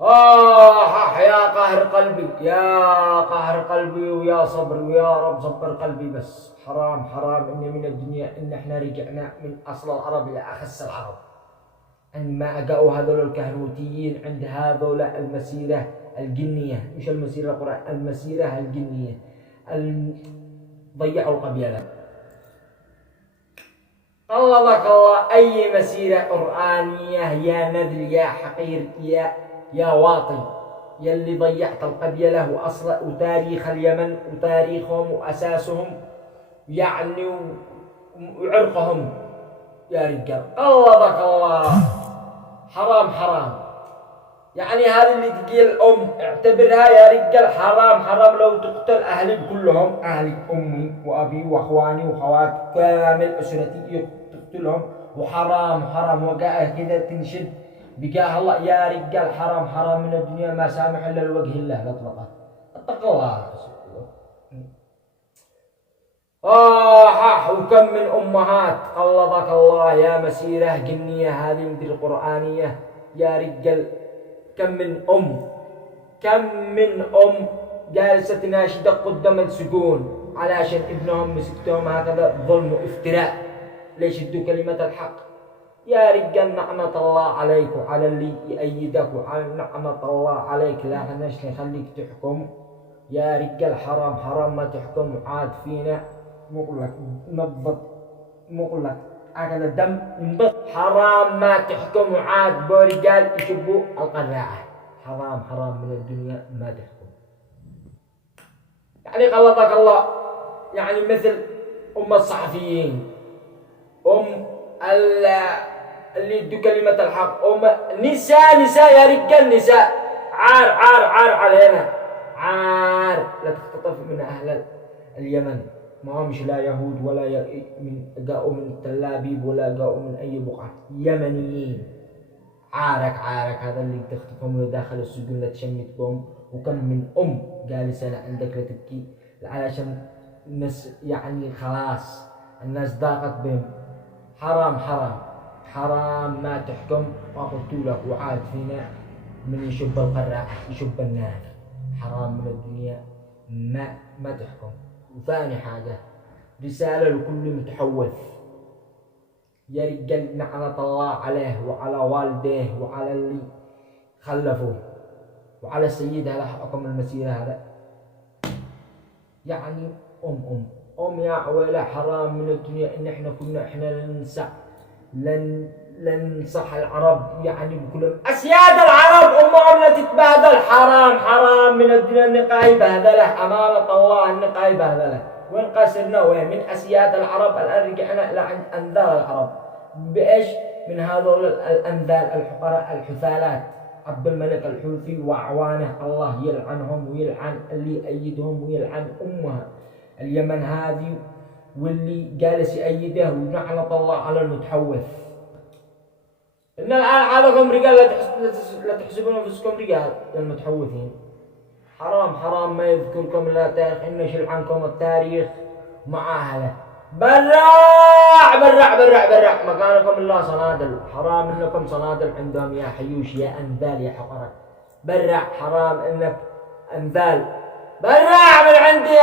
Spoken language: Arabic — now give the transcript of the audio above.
يا قاهر قلبي، يا قاهر قلبي، ويا صبري، ويا رب صبر قلبي. بس حرام حرام إن من الدنيا إن إحنا رجعنا من أصل العرب إلى أخس العرب، عندما أجاؤوا هذول الكهنوتيين عند هذول المسيرة الجنية، مش المسيرة القرآن، المسيرة الجنية، ضيعوا القبيلة. قلبك الله، أي مسيرة قرآنية يا نذل يا حقير يا واطي، يلي ضيعت القبيلة وأصل وتاريخ اليمن وتاريخهم وأساسهم يعني وعرقهم يا رجال. قلبك الله، حرام حرام. يعني هذا اللي تجي الأم اعتبرها يا رجال حرام حرام، لو تقتل أهلي كلهم، أهلي أمي وأبي وأخواني وخواتي كامل أسرتي تقتلهم، وحرام حرام. وقاء كذا تنشد بقاه الله يا رجال حرام حرام من الدنيا ما سامح إلا لوجه الله الأطلقة. اتق الله. وكم من أمهات قلبك الله يا مسيرة جنية هذه مدري القرآنية يا رجال. كم من أم جالسة تناشد قدام السجون علشان ابنهم مسكتهم هكذا ظلم وافتراء ليشدوا كلمة الحق. يا رجال نعمة الله عليك وعلى اللي يأيدك، وعلى نعمة الله عليك لا نخليك تحكم يا رجال. حرام حرام ما تحكم عاد فينا مغلق نبض مغلق هكذا دم ينبض. حرام ما تحكم عاد برجال يشبوا القراعة. حرام حرام من الدنيا ما تحكم. يعني غلطك الله، يعني مثل أم الصحفيين، أم اللي يدوا كلمة الحق، أم نساء يا رجال، نساء عار علينا، عار. لا تختطف من أهل اليمن، ما همش لا يهود ولا جاءوا من تل أبيب ولا جاءوا من أي بقعة، يمنيين. عارك هذا اللي تخطفهم لداخل السجون لتشمتهم. وكم من أم جالسة عندك لتبكي علشان الناس يعني خلاص الناس ضاقت بهم. حرام حرام حرام ما تحكم. وقلت لك وعاد فينا من يشب القراء يشب النار. حرام من الدنيا ما تحكم. وثاني حاجة رسالة لكل متحوث يا رجال، نعمة الله عليه وعلى والديه وعلى اللي خلفوه وعلى السيد هذا حكم المسيرة هذا. يعني أم يا عويلة حرام من الدنيا إن إحنا لننصح العرب يعني بكل أسياد العرب أمهم لا تتبهدل. حرام حرام من الدنيا النقاي بهدله، أمانة الله النقاي بهدله. وين قصرنا وين من أسياد العرب؟ الآن رجعنا إلى عند أنذال العرب. بإيش؟ من هذول الأنذال الحقراء الحثالات، عبد الملك الحوثي وأعوانه الله يلعنهم ويلعن اللي يأيدهم ويلعن أمها اليمن هذه واللي جالس يأيده. ونعمة الله على المتحوث. إن الآن عادكم رجال لا تحسبون أنفسكم رجال المتحوثين. حرام حرام ما يذكركم لا تاريخ، إن يشيل عنكم التاريخ مع أهله. برع مكانكم الله صنادل. حرام إنكم صنادل عندهم يا حيوش يا أنذال يا حقرة. برع حرام إنك أنذال. برع من عندي